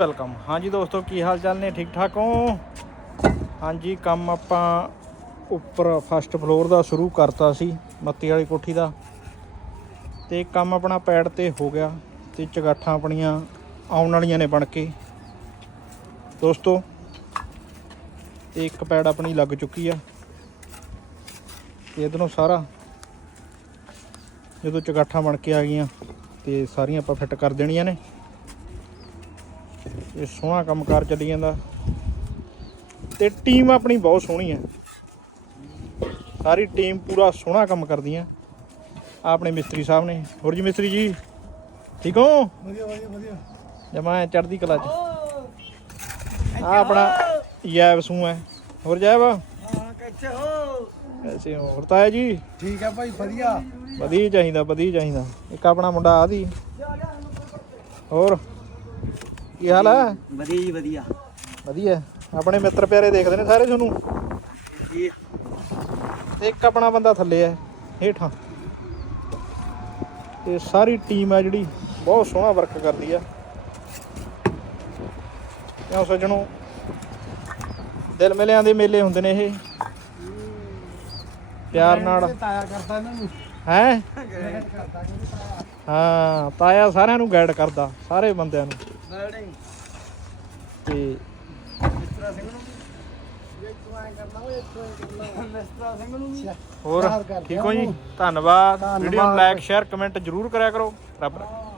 Welcome. ਹਾਂਜੀ ਦੋਸਤੋ, ਕੀ ਹਾਲ ਚਾਲ ਨੇ? ਠੀਕ ਠਾਕ ਹੋ? ਹਾਂਜੀ, ਕੰਮ ਆਪਾਂ ਉੱਪਰ ਫਸਟ ਫਲੋਰ ਦਾ ਸ਼ੁਰੂ ਕਰਤਾ ਸੀ, ਮੱਤੀ ਵਾਲੀ ਕੋਠੀ ਦਾ। ਤੇ ਕੰਮ ਆਪਣਾ ਪੈੜ ਤੇ ਹੋ ਗਿਆ ਤੇ ਚਗਾਠਾਂ ਆਪਣੀਆਂ ਆਉਣ ਵਾਲੀਆਂ ਨੇ ਬਣ ਕੇ। ਦੋਸਤੋ, ਤੇ ਇੱਕ ਪੈੜ ਆਪਣੀ ਲੱਗ ਚੁੱਕੀ ਆ। ਤੇ ਇਧਰੋਂ ਸਾਰਾ ਜਦੋਂ ਚਗਾਠਾਂ ਬਣ ਕੇ ਆ ਗਈਆਂ ਤੇ ਸਾਰੀਆਂ ਆਪਾਂ ਫਿੱਟ ਕਰ ਦੇਣੀਆਂ ਨੇ। ਇਹ ਸੋਹਣਾ ਕੰਮਕਾਰ ਚੱਲੀ ਜਾਂਦਾ। ਤੇ ਟੀਮ ਆਪਣੀ ਬਹੁਤ ਸੋਹਣੀ ਹੈ। ਸਾਰੀ ਟੀਮ ਪੂਰਾ ਸੋਹਣਾ ਕੰਮ ਕਰਦੀ ਆ ਆਪਣੇ ਮਿਸਤਰੀ ਸਾਹਿਬ ਨੇ। ਹੋਰ ਜੀ ਮਿਸਤਰੀ ਜੀ ਠੀਕ ਹੋ? ਵਧੀਆ ਵਧੀਆ ਵਧੀਆ। ਜਮਾ ਚੜ੍ਹਦੀ ਕਲਾ ਚ। ਆ ਆਪਣਾ ਯੈਬ ਸੂ ਹੈ। ਹੋਰ ਜੈਬ ਹਾਂ ਕਿੱਥੇ ਹੋ? ਐਸੇ ਹੋਰ ਤਾਂ ਹੈ ਜੀ? ਠੀਕ ਹੈ ਭਾਈ ਵਧੀਆ। ਵਧੀਆ ਚਾਹੀਦਾ ਵਧੀਆ ਚਾਹੀਦਾ। ਇੱਕ ਆਪਣਾ ਮੁੰਡਾ ਆਦੀ ਹੋਰ? ਕੀ ਹਾਲ ਹੈ ਵਧੀਆ ਜੀ ਵਧੀਆ। ਵਧੀਆ। ਆਪਣੇ ਮਿੱਤਰ ਪਿਆਰੇ ਦੇਖਦੇ ਨੇ ਸਾਰੇ ਤੁਹਾਨੂੰ? ਜੀ। ਤੇ ਇੱਕ ਆਪਣਾ ਬੰਦਾ ਥੱਲੇ ਹੈ ਹੇਠਾਂ। ਤੇ ਸਾਰੀ ਟੀਮ ਹੈ ਜਿਹੜੀ ਬਹੁਤ ਸੋਹਣਾ ਵਰਕ ਕਰਦੀ ਆ। ਕਿਉਂ ਸੱਜਣੋ? ਦਿਲ ਮਿਲਿਆਂ ਦੇ ਮੇਲੇ ਹੁੰਦੇ ਨੇ ਇਹ। ਪਿਆਰ ਨਾਲ। ਤਾਇਆ ਕਰਦਾ ਇਹਨਾਂ ਨੂੰ। ਹੈ? ਗਾਈਡ ਕਰਦਾ ਕਿ ਤਾਇਆ। ਹਾਂ ਤਾਇਆ ਸਾਰਿਆਂ ਨੂੰ ਗਾਈਡ ਕਰਦਾ ਸਾਰੇ ਬੰਦਿਆਂ ਨੂੰ। ਬਿਲਡਿੰਗ ਤੇ ਮਿਸਟਰ ਸਿੰਘ ਨੂੰ ਜੇ ਤੂੰ ਐ ਕਰਨਾ ਉਹ ਇੱਥੋਂ ਐ ਕਰਨਾ। ਮਿਸਟਰ ਸਿੰਘ ਨੂੰ ਵੀ ਹੋਰ ਠੀਕ ਹੋ ਜੀ? ਧੰਨਵਾਦ। ਵੀਡੀਓ ਨੂੰ ਲਾਈਕ ਸ਼ੇਅਰ ਕਮੈਂਟ ਜਰੂਰ ਕਰਿਆ ਕਰੋ। ਰੱਬ ਰੱਖੇ